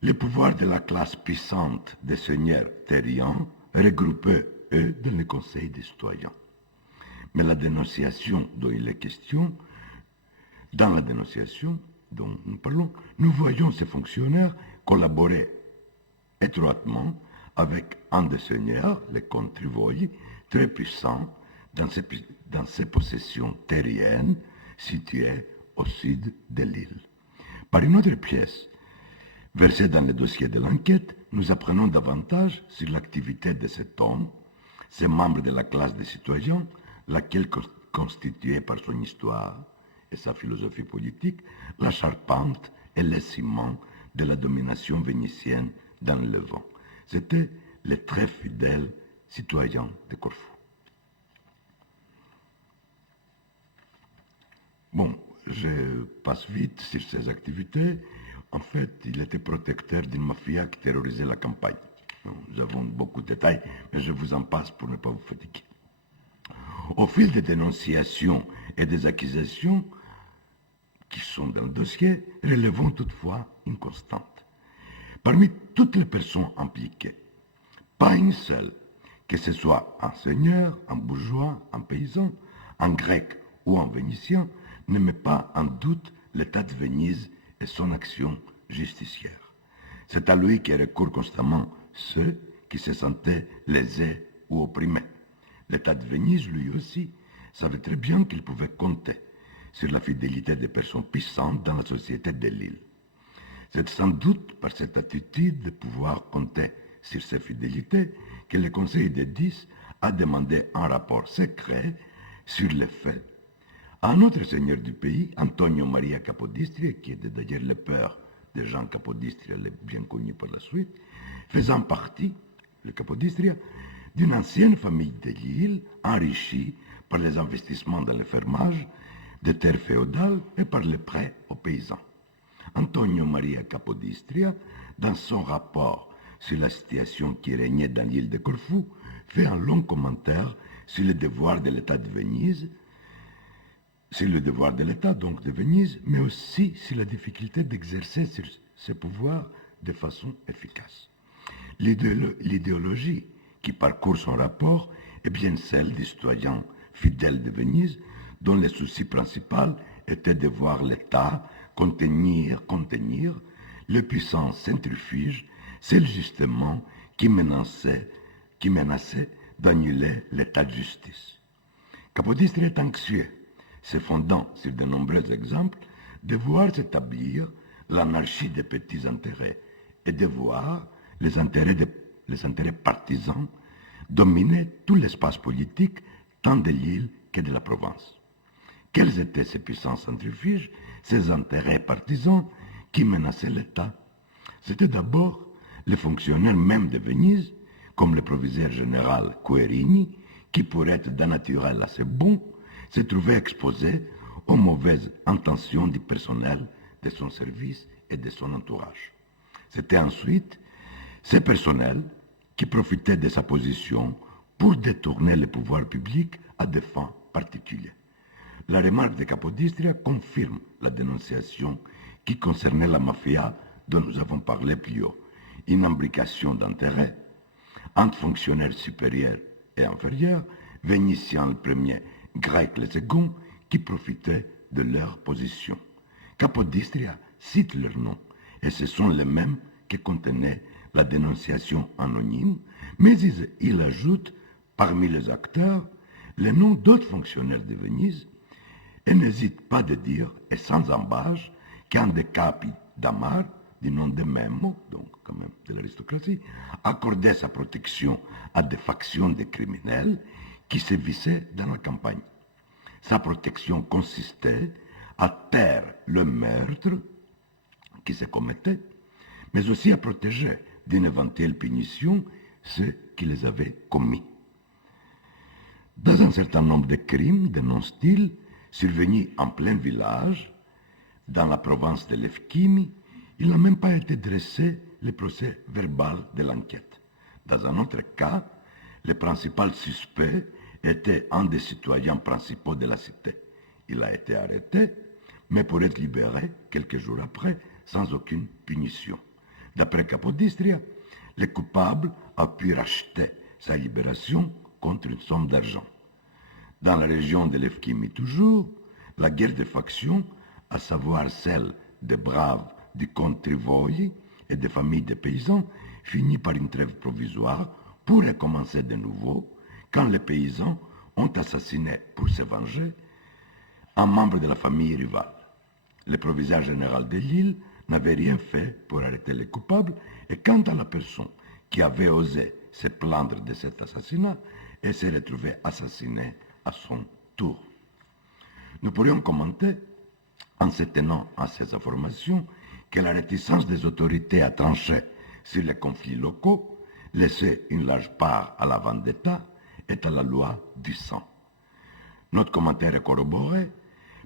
les pouvoirs de la classe puissante des seigneurs terriens regroupés, eux, dans le Conseil des citoyens. Mais la dénonciation dont il est question, dans la dénonciation dont nous parlons, nous voyons ces fonctionnaires collaborer étroitement avec un des seigneurs, le comte Trivoli, très puissant dans ses possessions terriennes situées au sud de l'île. Par une autre pièce, versée dans le dossier de l'enquête, nous apprenons davantage sur l'activité de cet homme, ces membres de la classe des citoyens, laquelle constituait par son histoire et sa philosophie politique la charpente et le ciment de la domination vénitienne dans le Levant. C'était les très fidèles citoyens de Corfou. Bon, je passe vite sur ses activités. En fait, il était protecteur d'une mafia qui terrorisait la campagne. Nous avons beaucoup de détails, mais je vous en passe pour ne pas vous fatiguer. Au fil des dénonciations et des accusations qui sont dans le dossier, relevons toutefois une constante. Parmi toutes les personnes impliquées, pas une seule, que ce soit un seigneur, un bourgeois, un paysan, un grec ou un vénitien, ne met pas en doute l'état de Venise et son action justicière. C'est à lui que recourent constamment ceux qui se sentaient lésés ou opprimés. L'état de Venise, lui aussi, savait très bien qu'il pouvait compter sur la fidélité des personnes puissantes dans la société de l'île. C'est sans doute par cette attitude de pouvoir compter sur ces fidélités que le Conseil des 10 a demandé un rapport secret sur les faits à un autre seigneur du pays, Antonio Maria Capodistria, qui était d'ailleurs le père de Jean Capodistria, bien connu par la suite, faisant partie, le Capodistria, d'une ancienne famille de l'île enrichie par les investissements dans le fermage des terres féodales et par les prêts aux paysans. Antonio Maria Capodistria, dans son rapport sur la situation qui régnait dans l'île de Corfou, fait un long commentaire sur les devoirs de l'État de Venise, sur le devoir de l'État, donc de Venise, mais aussi sur la difficulté d'exercer ses pouvoirs de façon efficace. L'idéologie qui parcourt son rapport est bien celle des citoyens fidèles de Venise, dont le souci principal était de voir l'État contenir le puissant centrifuge, celle justement qui menaçait d'annuler l'État de justice. Capodistria est anxieux, se fondant sur de nombreux exemples, de voir s'établir l'anarchie des petits intérêts et de voir les intérêts partisans dominer tout l'espace politique tant de l'île que de la province. Quels étaient ces puissants centrifuges, ces intérêts partisans qui menaçaient l'État? C'était d'abord les fonctionnaires même de Venise, comme le proviseur général Querini, qui, pour être d'un naturel assez bon, se trouvait exposé aux mauvaises intentions du personnel de son service et de son entourage. C'était ensuite ce personnel qui profitait de sa position pour détourner le pouvoir public à des fins particulières. La remarque de Capodistria confirme la dénonciation qui concernait la mafia dont nous avons parlé plus haut, une imbrication d'intérêts entre fonctionnaires supérieurs et inférieurs, vénitiens le premier, grecs le second, qui profitaient de leur position. Capodistria cite leurs noms, et ce sont les mêmes que contenait la dénonciation anonyme, mais il ajoute parmi les acteurs les noms d'autres fonctionnaires de Venise et n'hésite pas de dire, et sans embâche, qu'un des capi d'Amar, du nom de Memo, donc quand même de l'aristocratie, accordait sa protection à des factions de criminels qui sévissaient dans la campagne. Sa protection consistait à taire le meurtre qui se commettait, mais aussi à protéger d'une éventuelle punition ceux qui les avaient commis. Dans un certain nombre de crimes de non-style survenus en plein village, dans la province de Lefkimi, il n'a même pas été dressé le procès verbal de l'enquête. Dans un autre cas, le principal suspect était un des citoyens principaux de la cité. Il a été arrêté, mais pour être libéré quelques jours après, sans aucune punition. D'après Capodistria, le coupable a pu racheter sa libération contre une somme d'argent. Dans la région de l'Efkimi toujours, la guerre des factions, à savoir celle des braves du comte Trivoli et des familles de paysans, finit par une trêve provisoire pour recommencer de nouveau quand les paysans ont assassiné, pour se venger, un membre de la famille rivale. Le proviseur général de l'île n'avait rien fait pour arrêter les coupables, et quant à la personne qui avait osé se plaindre de cet assassinat, elle s'est retrouvée assassinée à son tour. Nous pourrions commenter, en se tenant à ces informations, que la réticence des autorités à trancher sur les conflits locaux laissait une large part à la vendetta et à la loi du sang. Notre commentaire est corroboré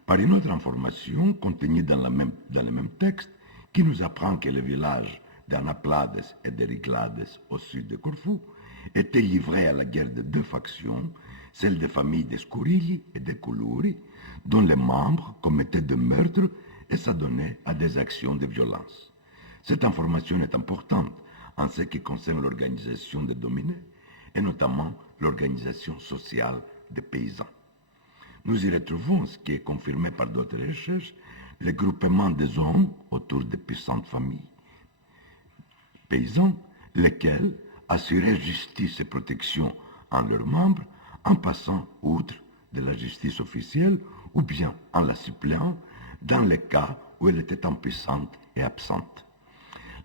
par une autre information contenue dans le même texte qui nous apprend que le village d'Anaplades et d'Eriglades au sud de Corfou était livré à la guerre de deux factions, celle des familles des Scurilli et des Culuri, dont les membres commettaient des meurtres et s'adonnaient à des actions de violence. Cette information est importante en ce qui concerne l'organisation des dominés et notamment l'organisation sociale des paysans. Nous y retrouvons, ce qui est confirmé par d'autres recherches, le groupement des hommes autour de puissantes familles paysans, lesquels assuraient justice et protection en leurs membres en passant outre de la justice officielle ou bien en la suppléant dans les cas où elle était impuissante et absente.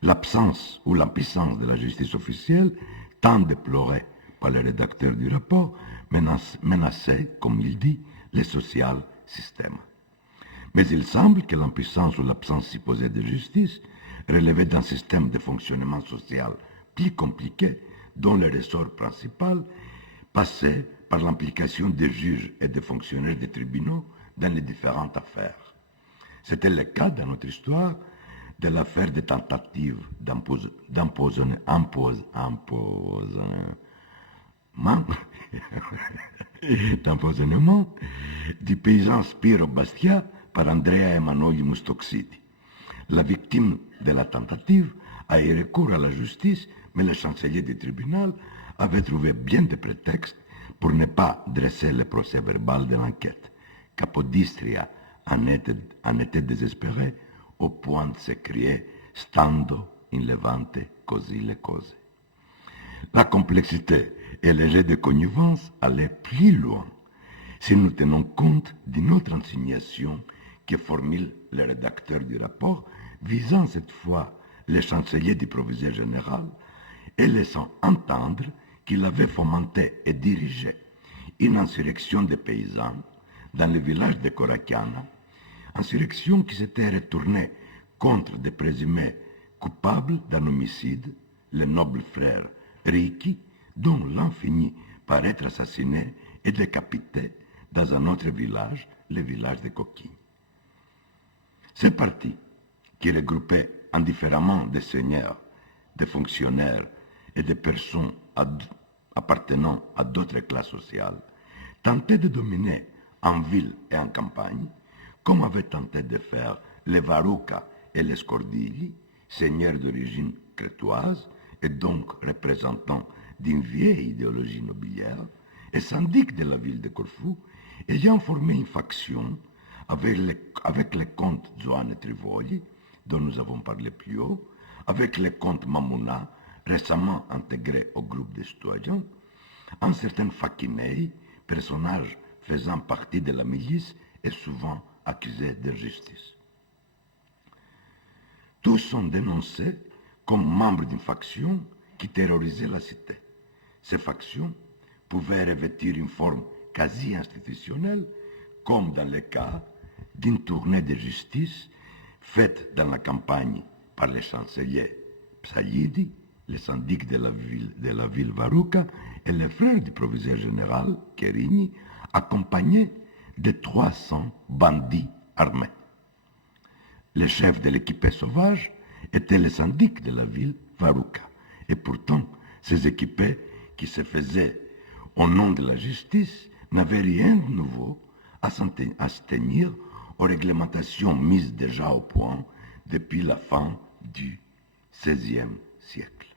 L'absence ou l'impuissance de la justice officielle, tant déplorée par le rédacteur du rapport, menaçait, comme il dit, le social système. Mais il semble que l'impuissance ou l'absence supposée de justice relevait d'un système de fonctionnement social plus compliqué dont le ressort principal passait par l'implication des juges et des fonctionnaires des tribunaux dans les différentes affaires. C'était le cas dans notre histoire de l'affaire des tentatives d'empoisonnement du paysan Spiro Bastia par Andrea Emanuele Mustoxiti. La victime de la tentative a eu recours à la justice, mais le chancelier du tribunal avait trouvé bien des prétextes pour ne pas dresser le procès verbal de l'enquête. Capodistria en était désespéré au point de s'écrier « Stando in levante così le cose ». La complexité et le jeu de connivence allaient plus loin si nous tenons compte d'une autre insinuation que formule le rédacteur du rapport, visant cette fois le chancelier du proviseur général et laissant entendre qu'il avait fomenté et dirigé une insurrection des paysans dans le village de Coracana, insurrection qui s'était retournée contre des présumés coupables d'un homicide, le noble frère Ricci, dont l'un finit par être assassiné et décapité dans un autre village, le village de Coquille. Ces partis, qui regroupaient indifféremment des seigneurs, des fonctionnaires et des personnes appartenant à d'autres classes sociales, tentaient de dominer en ville et en campagne, comme avaient tenté de faire les Varouca et les Scordilli, seigneurs d'origine crétoise et donc représentants d'une vieille idéologie nobiliaire, et syndics de la ville de Corfou, ayant formé une faction avec les comtes Zoane et Trivoli, dont nous avons parlé plus haut, avec les comtes Mamouna, récemment intégrés au groupe des citoyens, un certain Fakinei, personnage faisant partie de la milice et souvent accusé d'injustice. Tous sont dénoncés comme membres d'une faction qui terrorisait la cité. Ces factions pouvaient revêtir une forme quasi institutionnelle, comme dans le cas d'une tournée de justice faite dans la campagne par le chancelier Psaïdi, le syndic de la ville Varouca et le frère du proviseur général Kerigny, accompagnés de 300 bandits armés. Le chef de l'équipée sauvage était le syndic de la ville Varouca, et pourtant ces équipés qui se faisaient au nom de la justice n'avaient rien de nouveau à se tenir aux réglementations mises déjà au point depuis la fin du XVIe siècle.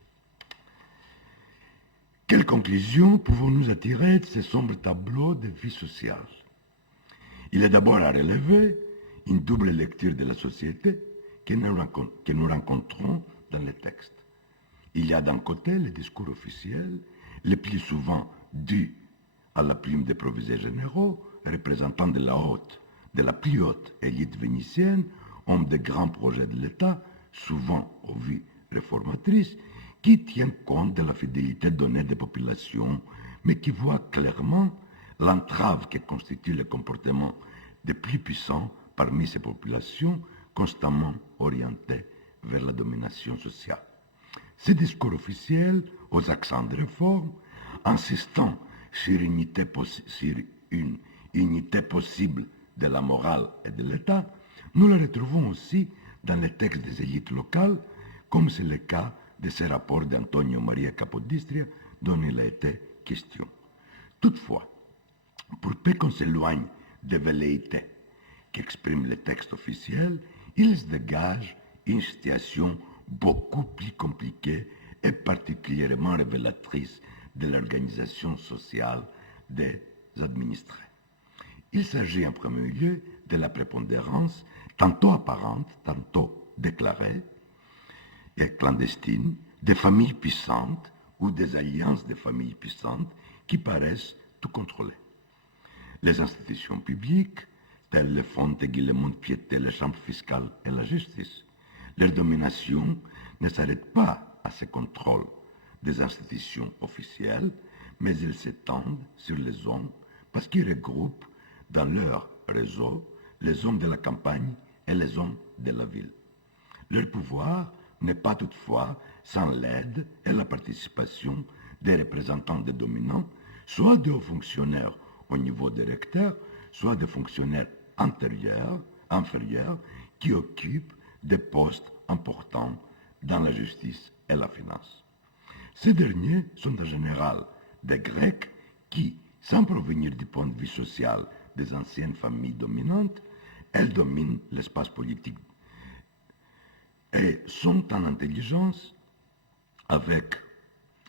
Quelles conclusions pouvons-nous attirer de ces sombres tableaux de vie sociale? Il est d'abord à relever une double lecture de la société que nous rencontrons dans les textes. Il y a d'un côté le discours officiel, le plus souvent dû à la plume des proviseurs généraux, représentants de la plus haute élite vénitienne, hommes de grands projets de l'État, souvent aux vues réformatrices, qui tient compte de la fidélité donnée des populations, mais qui voit clairement l'entrave que constitue le comportement des plus puissants parmi ces populations constamment orientés vers la domination sociale. Ces discours officiels, aux accents de réforme, insistant sur une unité possible de la morale et de l'État, nous les retrouvons aussi dans les textes des élites locales, comme c'est le cas de ces rapports d'Antonio Maria Capodistria dont il a été question. Toutefois, pour peu qu'on s'éloigne des velléités qu'expriment les textes officiels, il se dégage une situation beaucoup plus compliquée et particulièrement révélatrice de l'organisation sociale des administrés. Il s'agit en premier lieu de la prépondérance, tantôt apparente, tantôt déclarée et clandestine, des familles puissantes ou des alliances de familles puissantes qui paraissent tout contrôler. Les institutions publiques, telles les fonds de Guillemont de Piété, les chambres fiscales et la justice, leur domination ne s'arrête pas à ce contrôle des institutions officielles, mais ils s'étendent sur les zones parce qu'ils regroupent dans leur réseau les hommes de la campagne et les hommes de la ville. Leur pouvoir n'est pas toutefois sans l'aide et la participation des représentants des dominants, soit de hauts fonctionnaires au niveau des recteurs, soit de fonctionnaires inférieurs qui occupent des postes importants dans la justice et la finance. Ces derniers sont en général des Grecs qui, sans provenir du point de vue social des anciennes familles dominantes, elles dominent l'espace politique et sont en intelligence avec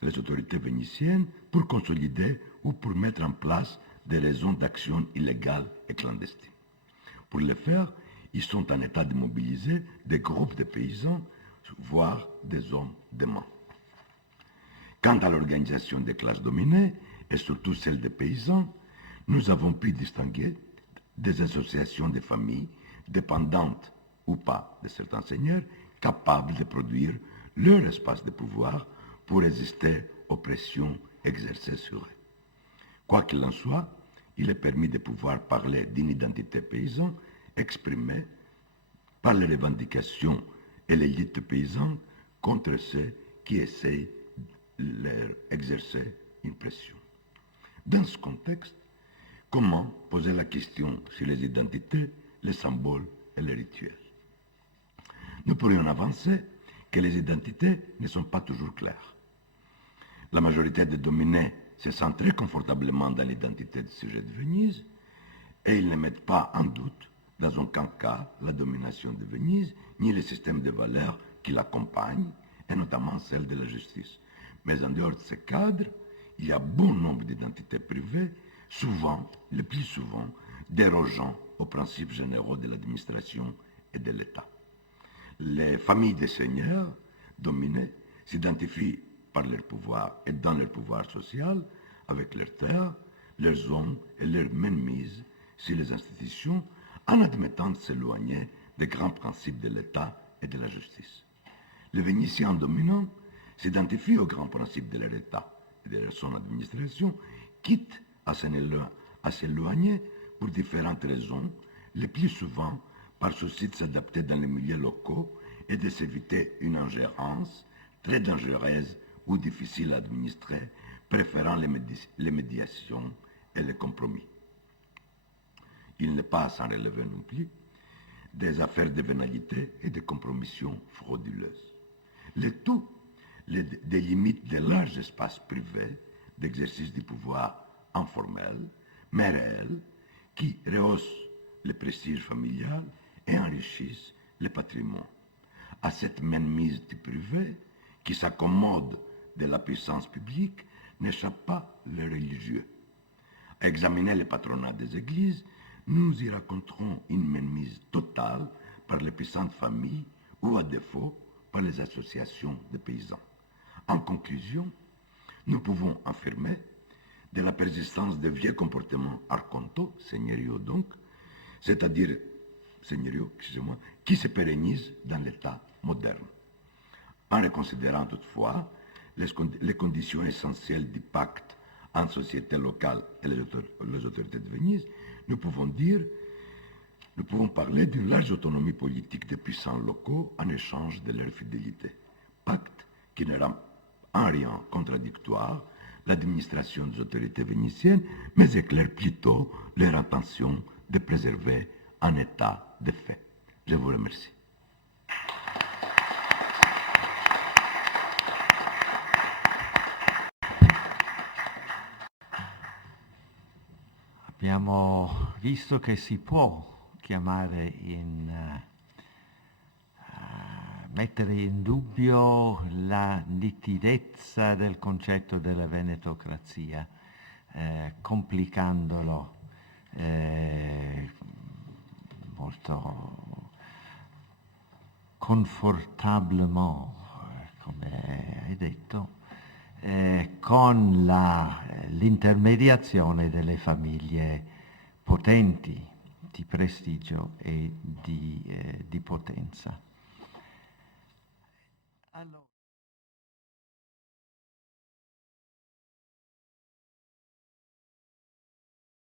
les autorités vénitiennes pour consolider ou pour mettre en place des raisons d'action illégales et clandestines. Pour le faire, ils sont en état de mobiliser des groupes de paysans, voire des hommes de main. Quant à l'organisation des classes dominées, et surtout celle des paysans, nous avons pu distinguer des associations de familles dépendantes ou pas de certains seigneurs, capables de produire leur espace de pouvoir pour résister aux pressions exercées sur eux. Quoi qu'il en soit, il est permis de pouvoir parler d'une identité paysanne exprimée par les revendications et l'élite paysanne contre ceux qui essayent de leur exercer une pression. Dans ce contexte, comment poser la question sur les identités, les symboles et les rituels? Nous pourrions avancer que les identités ne sont pas toujours claires. La majorité des dominés se sentent très confortablement dans l'identité du sujet de Venise et ils ne mettent pas en doute, dans aucun cas, la domination de Venise ni le système de valeurs qui l'accompagne, et notamment celle de la justice. Mais en dehors de ce cadre, il y a bon nombre d'identités privées, souvent, le plus souvent, dérogeant aux principes généraux de l'administration et de l'État. Les familles des seigneurs dominés s'identifient par leur pouvoir et dans leur pouvoir social avec leurs terres, leurs hommes et leur mainmise sur les institutions en admettant de s'éloigner des grands principes de l'État et de la justice. Les Vénitiens dominants s'identifient aux grands principes de leur État et de son administration, quitte à s'éloigner pour différentes raisons, le plus souvent par souci de s'adapter dans les milieux locaux et de s'éviter une ingérence très dangereuse ou difficile à administrer, préférant les médiations et les compromis. Il n'est pas sans relever non plus des affaires de vénalité et de compromissions frauduleuses. Le tout des limites de larges espaces privés d'exercice du pouvoir informel, mais réel, qui rehaussent le prestige familial et enrichissent le patrimoine. À cette mainmise du privé, qui s'accommode de la puissance publique, n'échappe pas le religieux. À examiner le patronat des églises, nous y rencontrons une mainmise totale par les puissantes familles ou, à défaut, par les associations de paysans. En conclusion, nous pouvons affirmer de la persistance de vieux comportements archonto, seigneuriaux donc, c'est-à-dire seigneuriaux, qui se pérennisent dans l'État moderne. En reconsidérant toutefois les conditions essentielles du pacte entre société locale et les autorités de Venise, nous pouvons dire nous pouvons parler d'une large autonomie politique des puissants locaux en échange de leur fidélité. Pacte qui ne rend en rien contradictoire l'administration des autorités vénitiennes, mais éclaire plutôt leur intention de préserver un état de fait. Je vous remercie. Abbiamo visto che si può chiamare mettere in dubbio la nitidezza del concetto della venetocrazia, complicandolo molto confortablement, come hai detto, con l'intermediazione delle famiglie potenti, di prestigio e di potenza. Allora.